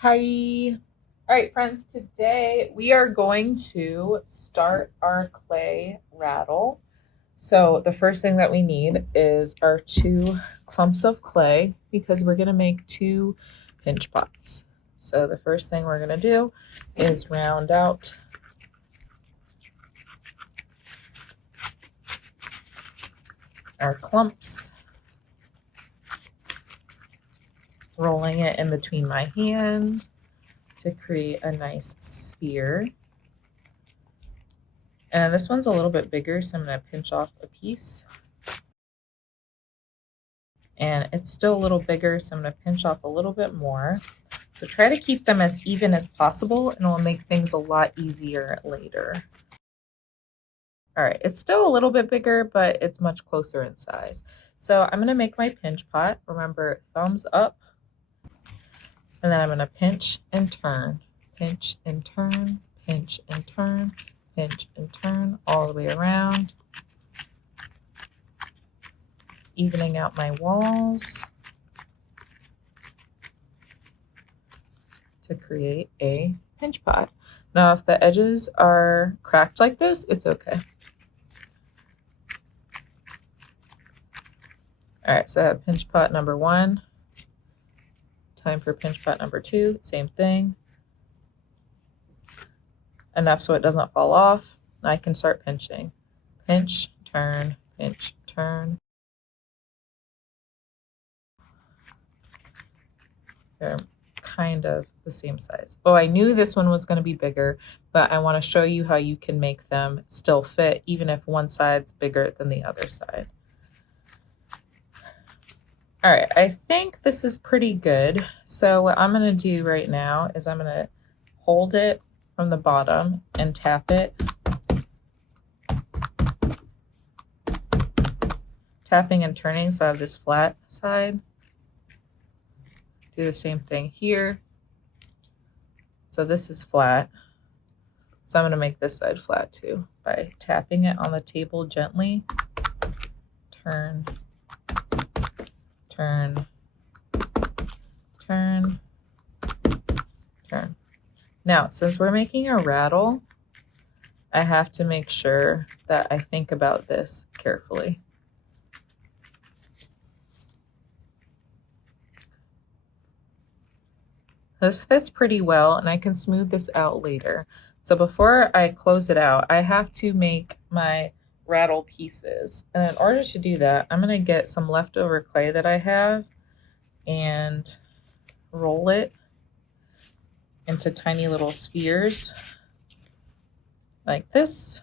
Hi. All right, friends, today we are going to start our clay rattle. So, the first thing that we need is our two clumps of clay because we're going to make two pinch pots. So, the first thing we're going to do is round out our clumps, rolling it in between my hands to create a nice sphere. And this one's a little bit bigger, so I'm going to pinch off a piece. And it's still a little bigger, so I'm going to pinch off a little bit more. So try to keep them as even as possible, and it will make things a lot easier later. All right, it's still a little bit bigger, but it's much closer in size. So I'm going to make my pinch pot. Remember, thumbs up, and then I'm going to pinch and turn, pinch and turn, pinch and turn, pinch and turn all the way around, evening out my walls to create a pinch pot. Now, if the edges are cracked like this, it's okay. All right, so I have pinch pot number 1. Time for pinch pot number 2, same thing. Enough so it doesn't fall off. I can start pinching. Pinch, turn, pinch, turn. They're kind of the same size. Oh, I knew this one was going to be bigger, but I want to show you how you can make them still fit even if one side's bigger than the other side. All right, I think this is pretty good. So what I'm going to do right now is I'm going to hold it from the bottom and tap it. Tapping and turning, so I have this flat side. Do the same thing here. So this is flat. So I'm going to make this side flat too by tapping it on the table gently. Turn, turn, turn, turn. Now, since we're making a rattle, I have to make sure that I think about this carefully. This fits pretty well, and I can smooth this out later. So before I close it out, I have to make my rattle pieces. And in order to do that, I'm going to get some leftover clay that I have and roll it into tiny little spheres like this.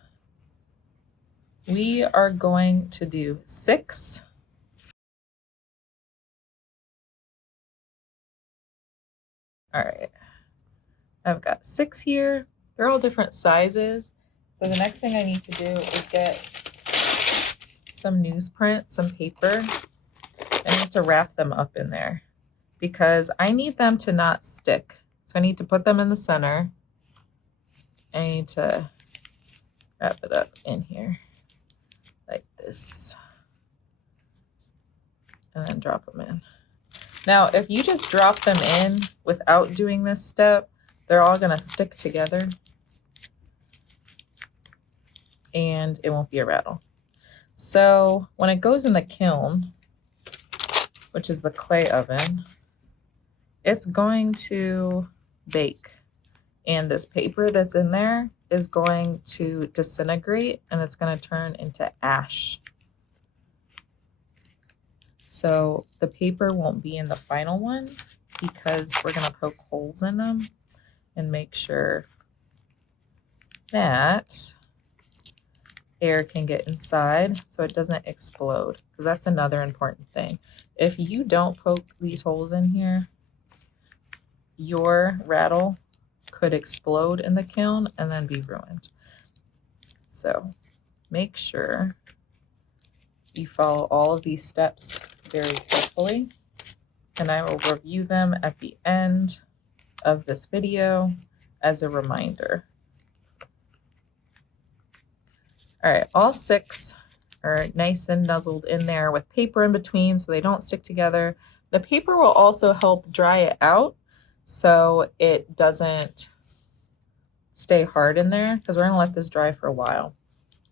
We are going to do 6. All right, I've got 6 here. They're all different sizes. So the next thing I need to do is get some newsprint, some paper. I need to wrap them up in there because I need them to not stick. So I need to put them in the center. I need to wrap it up in here like this and then drop them in. Now, if you just drop them in without doing this step, they're all going to stick together and it won't be a rattle. So when it goes in the kiln, which is the clay oven, it's going to bake. And this paper that's in there is going to disintegrate and it's going to turn into ash. So the paper won't be in the final one because we're going to poke holes in them and make sure that air can get inside so it doesn't explode, because that's another important thing. If you don't poke these holes in here, your rattle could explode in the kiln and then be ruined. So make sure you follow all of these steps very carefully, and I will review them at the end of this video as a reminder. All right, all 6 are nice and nuzzled in there with paper in between so they don't stick together. The paper will also help dry it out so it doesn't stay hard in there, because we're gonna let this dry for a while.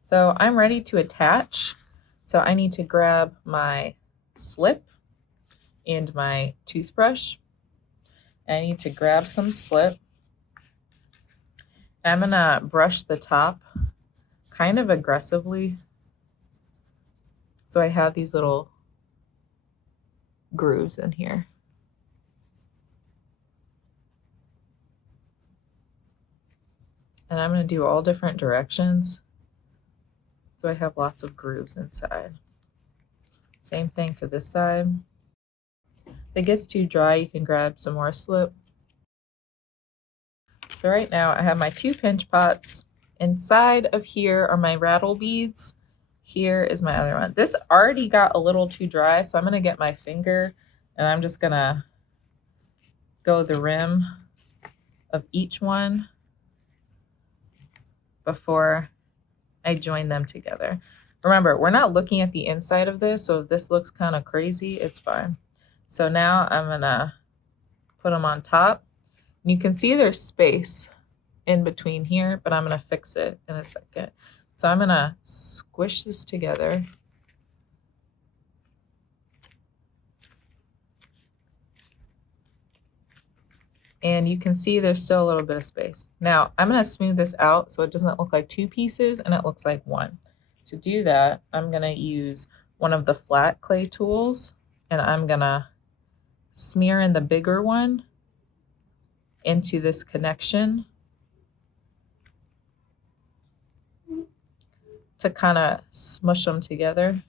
So I'm ready to attach. So I need to grab my slip and my toothbrush. I need to grab some slip. I'm gonna brush the top kind of aggressively, so I have these little grooves in here. And I'm going to do all different directions, so I have lots of grooves inside. Same thing to this side. If it gets too dry, you can grab some more slip. So right now I have my 2 pinch pots. Inside of here are my rattle beads. Here is my other one. This already got a little too dry, so I'm going to get my finger and I'm just going to go the rim of each one before I join them together. Remember, we're not looking at the inside of this, so if this looks kind of crazy, it's fine. So now I'm gonna put them on top. And you can see there's space in between here, but I'm gonna fix it in a second. So I'm gonna squish this together. And you can see there's still a little bit of space. Now I'm gonna smooth this out so it doesn't look like 2 pieces and it looks like 1. To do that, I'm gonna use one of the flat clay tools and I'm gonna smear in the bigger one into this connection to kind of smush them together.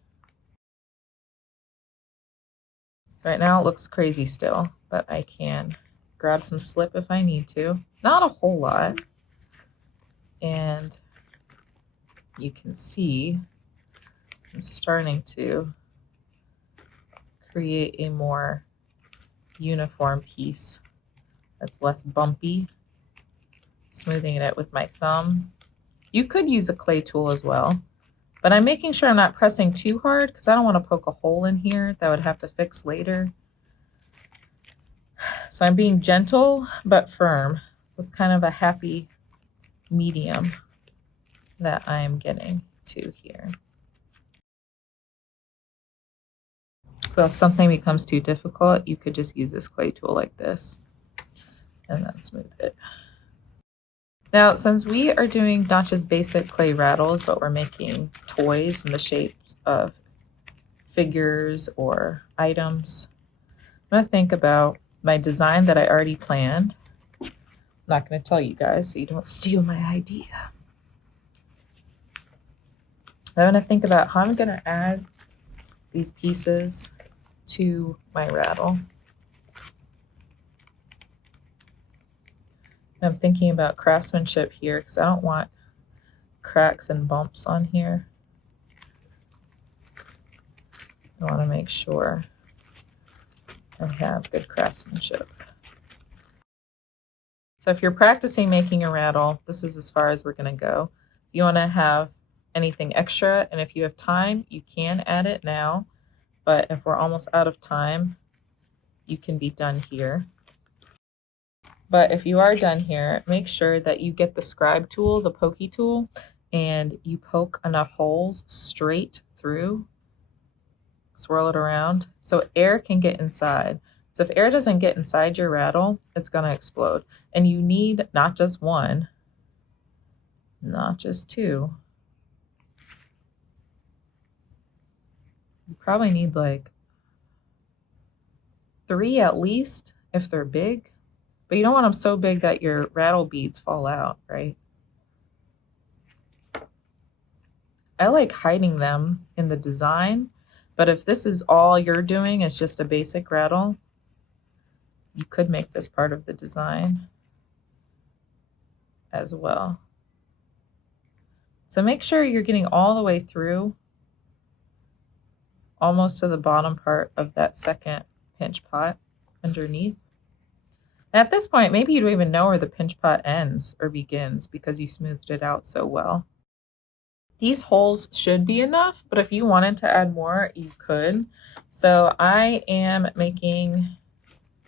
Right now it looks crazy still, but I can grab some slip if I need to. Not a whole lot. And you can see I'm starting to create a more uniform piece that's less bumpy. Smoothing it out with my thumb. You could use a clay tool as well, but I'm making sure I'm not pressing too hard because I don't want to poke a hole in here that I would have to fix later. So I'm being gentle but firm. It's kind of a happy medium that I'm getting to here. So if something becomes too difficult, you could just use this clay tool like this and then smooth it. Now, since we are doing not just basic clay rattles, but we're making toys in the shapes of figures or items, I'm going to think about my design that I already planned. I'm not going to tell you guys so you don't steal my idea. I'm going to think about how I'm going to add these pieces to my rattle. I'm thinking about craftsmanship here because I don't want cracks and bumps on here. I want to make sure I have good craftsmanship. So if you're practicing making a rattle, this is as far as we're going to go. If you want to have anything extra, and if you have time, you can add it now. But if we're almost out of time, you can be done here. But if you are done here, make sure that you get the scribe tool, the pokey tool, and you poke enough holes straight through. Swirl it around so air can get inside. So if air doesn't get inside your rattle, it's going to explode. And you need not just 1, not just 2. You probably need like 3 at least if they're big. But you don't want them so big that your rattle beads fall out, right? I like hiding them in the design, but if this is all you're doing is just a basic rattle, you could make this part of the design as well. So make sure you're getting all the way through, almost to the bottom part of that second pinch pot underneath. And at this point, maybe you don't even know where the pinch pot ends or begins because you smoothed it out so well. These holes should be enough, but if you wanted to add more, you could. So I am making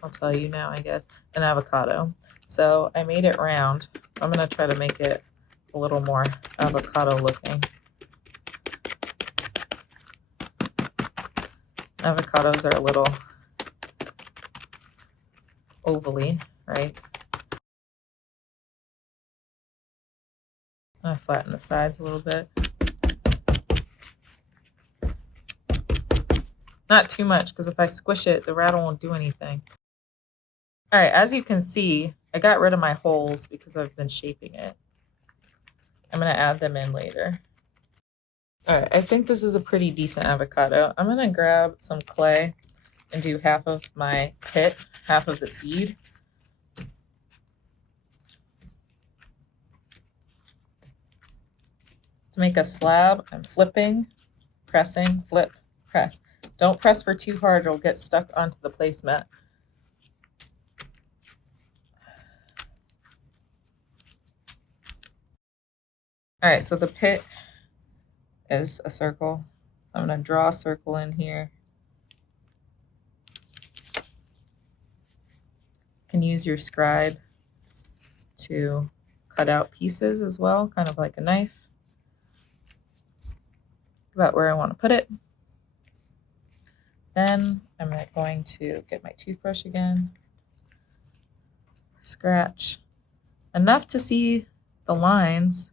I'll tell you now, I guess, an avocado. So I made it round. I'm gonna try to make it a little more avocado looking. Avocados are a little ovally, right? I flatten the sides a little bit. Not too much, because if I squish it, the rattle won't do anything. All right, as you can see, I got rid of my holes because I've been shaping it. I'm gonna add them in later. All right, I think this is a pretty decent avocado. I'm gonna grab some clay and do half of my pit, half of the seed. To make a slab, I'm flipping, pressing, flip, press. Don't press for too hard, it'll get stuck onto the placemat. All right, so the pit is a circle. I'm gonna draw a circle in here. You can use your scribe to cut out pieces as well, kind of like a knife. About where I want to put it. Then I'm going to get my toothbrush again, scratch enough to see the lines,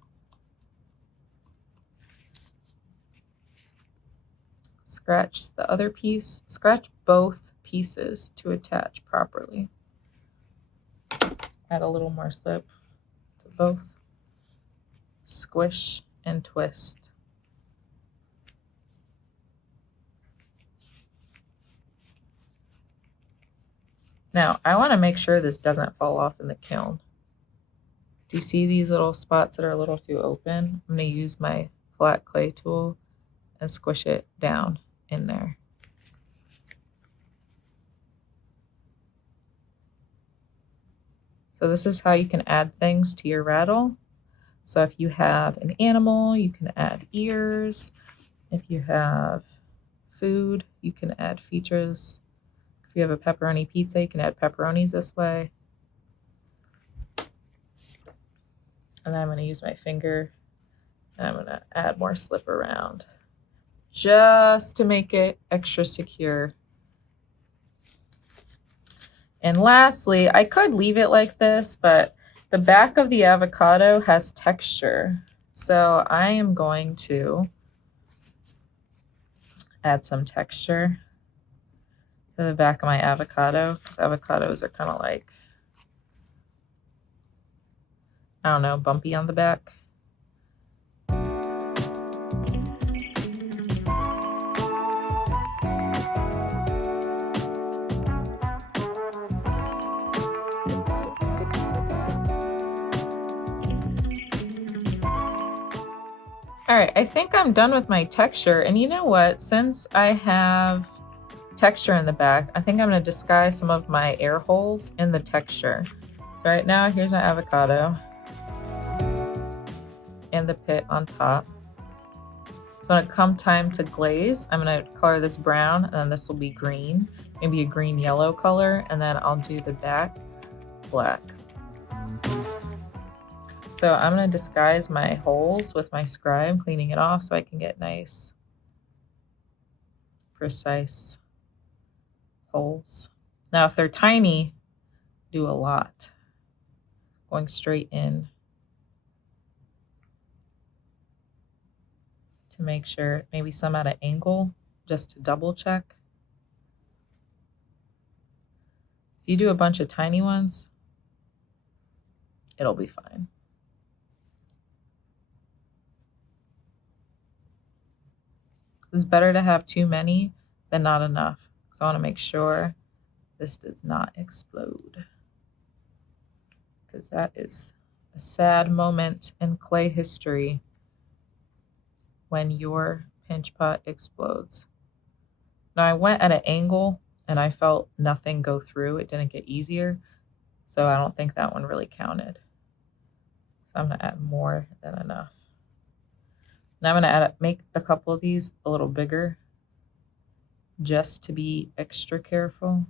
scratch the other piece, scratch both pieces to attach properly. Add a little more slip to both, squish and twist. Now, I want to make sure this doesn't fall off in the kiln. Do you see these little spots that are a little too open? I'm going to use my flat clay tool and squish it down in there. So this is how you can add things to your rattle. So if you have an animal, you can add ears. If you have food, you can add features. If you have a pepperoni pizza, you can add pepperonis this way. And then I'm going to use my finger and I'm going to add more slip around just to make it extra secure. And lastly, I could leave it like this, but the back of the avocado has texture. So I am going to add some texture to the back of my avocado, because avocados are kind of like, I don't know, bumpy on the back. All right, I think I'm done with my texture. And you know what? Since I have texture in the back, I think I'm going to disguise some of my air holes in the texture. So right now, here's my avocado and the pit on top. So when it comes time to glaze, I'm going to color this brown, and then this will be green, maybe a green-yellow color, and then I'll do the back black. So I'm going to disguise my holes with my scribe, cleaning it off so I can get nice, precise holes. Now, if they're tiny, do a lot. Going straight in to make sure, maybe some at an angle, just to double check. If you do a bunch of tiny ones, it'll be fine. It's better to have too many than not enough. So I want to make sure this does not explode, because that is a sad moment in clay history when your pinch pot explodes. Now I went at an angle and I felt nothing go through. It didn't get easier. So I don't think that one really counted. So I'm gonna add more than enough. Now I'm gonna make a couple of these a little bigger just to be extra careful.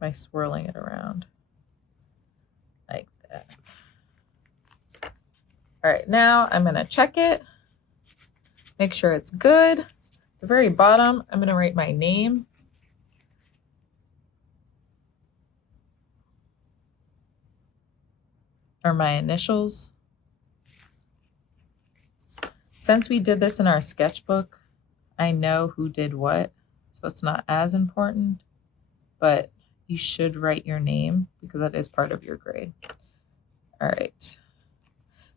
by swirling it around like that. All right, now I'm gonna check it, make sure it's good. At the very bottom, I'm gonna write my name. Or my initials. Since we did this in our sketchbook, I know who did what, so it's not as important, but you should write your name because that is part of your grade. All right,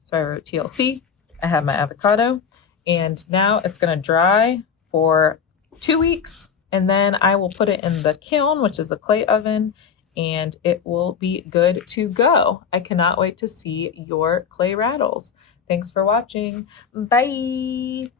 so I wrote TLC, I have my avocado, and now it's gonna dry for 2 weeks, and then I will put it in the kiln, which is a clay oven, and it will be good to go. I cannot wait to see your clay rattles. Thanks for watching. Bye.